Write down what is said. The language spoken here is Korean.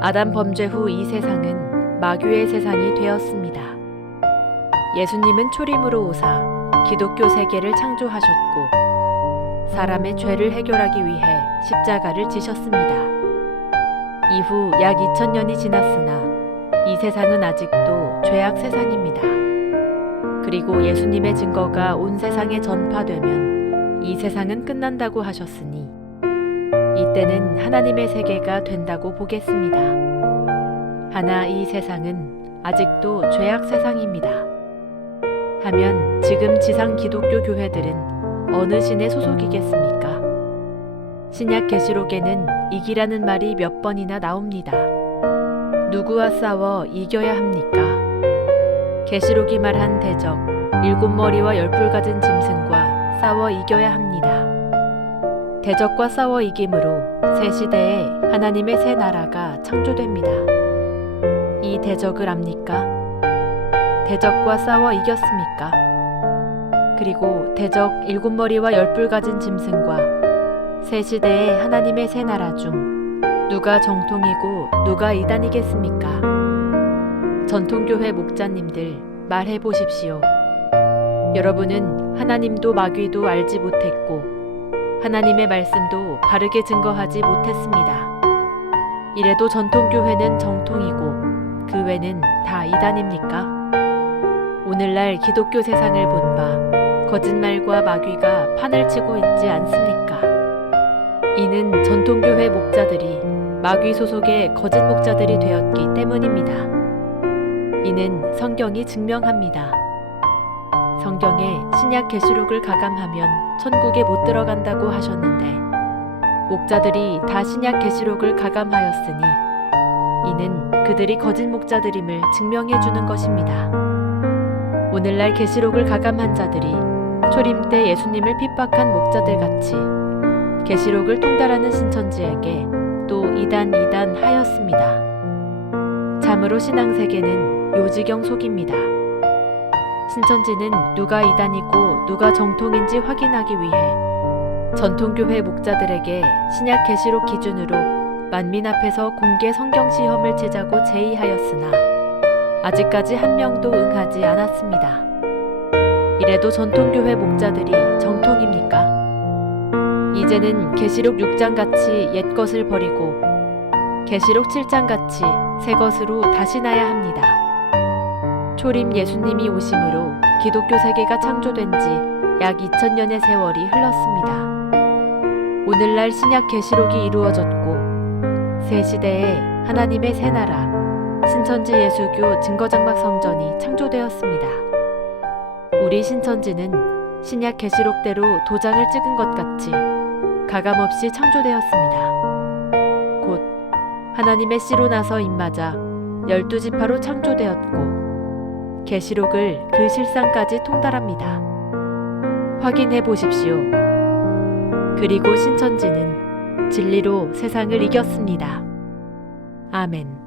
아담 범죄 후 이 세상은 마귀의 세상이 되었습니다. 예수님은 초림으로 오사 기독교 세계를 창조하셨고 사람의 죄를 해결하기 위해 십자가를 지셨습니다. 이후 약 2000년이 지났으나 이 세상은 아직도 죄악 세상입니다. 그리고 예수님의 증거가 온 세상에 전파되면 이 세상은 끝난다고 하셨으니 이때는 하나님의 세계가 된다고 보겠습니다. 하나 이 세상은 아직도 죄악 세상입니다. 하면 지금 지상 기독교 교회들은 어느 신의 소속이겠습니까? 신약 계시록에는 이기라는 말이 몇 번이나 나옵니다. 누구와 싸워 이겨야 합니까? 계시록이 말한 대적 일곱 머리와 열뿔 가진 짐승과 싸워 이겨야 합니다. 대적과 싸워 이김으로 새 시대에 하나님의 새 나라가 창조됩니다. 이 대적을 압니까? 대적과 싸워 이겼습니까? 그리고 대적 일곱 머리와 열뿔 가진 짐승과 새 시대의 하나님의 새 나라 중 누가 정통이고 누가 이단이겠습니까? 전통교회 목자님들 말해 보십시오. 여러분은 하나님도 마귀도 알지 못했고 하나님의 말씀도 바르게 증거하지 못했습니다. 이래도 전통교회는 정통이고 그 외는 다 이단입니까? 오늘날 기독교 세상을 본 바 거짓말과 마귀가 판을 치고 있지 않습니까? 이는 전통교회 목자들이 마귀 소속의 거짓 목자들이 되었기 때문입니다. 이는 성경이 증명합니다. 성경에 신약 계시록을 가감하면 천국에 못 들어간다고 하셨는데 목자들이 다 신약 계시록을 가감하였으니 이는 그들이 거짓 목자들임을 증명해 주는 것입니다. 오늘날 계시록을 가감한 자들이 초림 때 예수님을 핍박한 목자들 같이 계시록을 통달하는 신천지에게 또 이단 이단 하였습니다. 참으로 신앙 세계는 요지경 속입니다. 신천지는 누가 이단이고 누가 정통인지 확인하기 위해 전통교회 목자들에게 신약 계시록 기준으로 만민 앞에서 공개 성경 시험을 제자고 제의하였으나 아직까지 한 명도 응하지 않았습니다. 이래도 전통교회 목자들이 정통입니까? 이제는 계시록 6장 같이 옛 것을 버리고 계시록 7장 같이 새 것으로 다시 나야 합니다. 초림 예수님이 오심으로 기독교 세계가 창조된 지 약 2000년의 세월이 흘렀습니다. 오늘날 신약 계시록이 이루어졌고 새 시대에 하나님의 새 나라 신천지 예수교 증거장막 성전이 창조되었습니다. 우리 신천지는 신약 계시록대로 도장을 찍은 것 같이 가감없이 창조되었습니다. 곧 하나님의 씨로 나서 입맞아 열두 지파로 창조되었고 계시록을 그 실상까지 통달합니다. 확인해 보십시오. 그리고 신천지는 진리로 세상을 이겼습니다. 아멘.